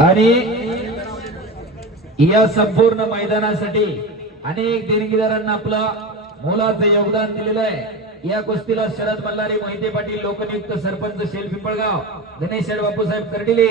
आणि या संपूर्ण मैदानासाठी अनेक देणगीदारांना आपलं मोलाचं योगदान दिलेलं आहे. या कुस्तीला शरद मल्हारी मोहिते पाटील लोकनियुक्त सरपंच शेल पिंपळगाव गणेश बापूसाहेब कर्डिले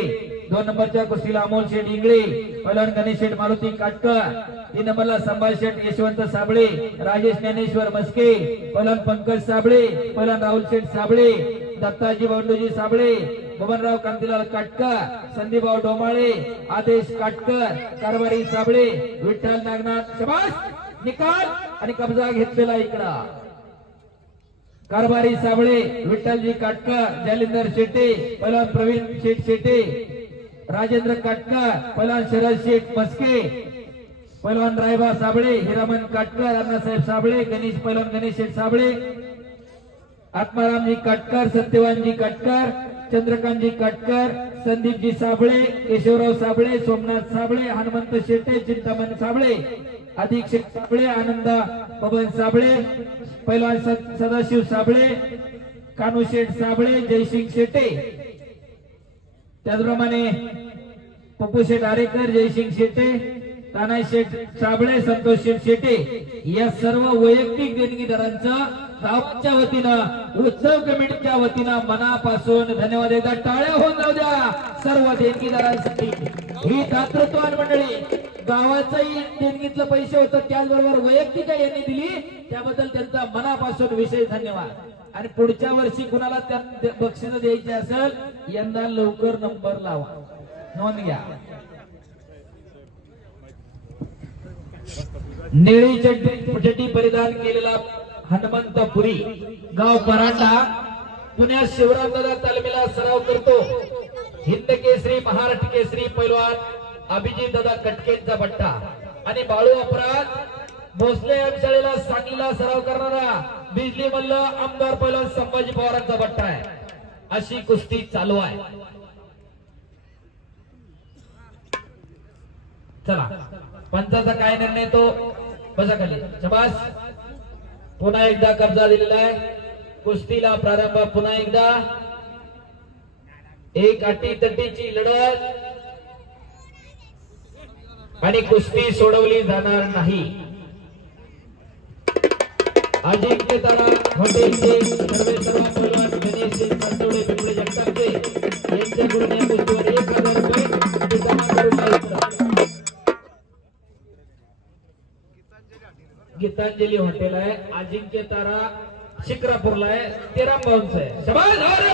दोन नंबरच्या कुस्तीला अमोल शेठ इंगळे पलन गणेश शेठ मारुती काटकर तीन नंबरला संभाजी शेठ यशवंत साबळे राजेश ज्ञानेश्वर मस्के पलन पंकज साबळे पलन राहुल शेठ साबळे दत्ताजी बंडूजी साबळे बबनराव कांतीलाल काटकर संदीपराव डोमाळे आदेश काटकर कारभारी साबळे विठ्ठल नागनाथ शबास! निकाल आणि कब्जा घेतलेला इकडा. कारभारी साबळे विठ्ठलजी काटकर जालिंदर शेटे पलन प्रवीण शेठ शेटे राजेंद्र काटकर पहलवान शरद शेठ मस्के पहलवान रायबा साबळे हिरामन काटकर अण्णासाहेब साबळे गणेश पहलवान गणेश शेठ साबळे आत्मारामजी काटकर सत्यवानजी काटकर चंद्रकांतजी काटकर संदीपजी साबळे केशवराव साबळे सोमनाथ साबळे हनुमंत शेटे चिंतामण साबळे अधीक्षक साबळे आनंदा पवन साबळे पहलवान सदाशिव साबळे कानू शेठ साबळे जयसिंग शेटे त्याचप्रमाणे पप्पू शेठ आरेकर जयसिंग शेटे तानाई शेठ साबळे संतोष शेठ शेटे या सर्व वैयक्तिक देणगीदारांचं गावाच्या वतीनं उत्सव कमिटीच्या वतीनं मनापासून धन्यवाद एकदा टाळ्या होऊन जाऊ द्या. सर्व देणगीदारांसाठी. ही दातृत्वान मंडळी गावाचंही देणगीतलं पैसे होतं त्याचबरोबर वैयक्तिक यांनी दिली. त्याबद्दल त्यांचा मनापासून विशेष धन्यवाद. आणि पुढच्या वर्षी कुणाला त्या बक्षीस द्यायचे असेल यंदा लवकर नंबर लावा. नोंद घ्या. निळी चड्डी परिधान केलेला हनुमंत पुरी गाव पराठा पुण्यात शिवरामदादा तालमीला सराव करतो. हिंद केसरी महाराष्ट्र केसरी पैलवान अभिजित दादा कटकेंचा बट्टा. आणि बाळू अपराध भोसले शाळेला सांगलीला सराव करणारा बिजली मल्ल आमदार पैलवान संभाजी पवारांचा बट्टा आहे. अशी कुस्ती चालू आहे. चला. पंचाचा काय निर्णय तो? बसा खाली. शबास. पुन्हा एकदा कब्जा दिलेला आहे. कुस्तीला प्रारंभ पुन्हा एकदा. एक अटी तटीची लढत. आणि कुस्ती सोडवली जाणार नाही. अजिंक्यताना हॉटेलचे गीतांजली हॉटेल आहे अजिंक्य तारा शिक्रापूरला आहे तेरा बाउन्स आहे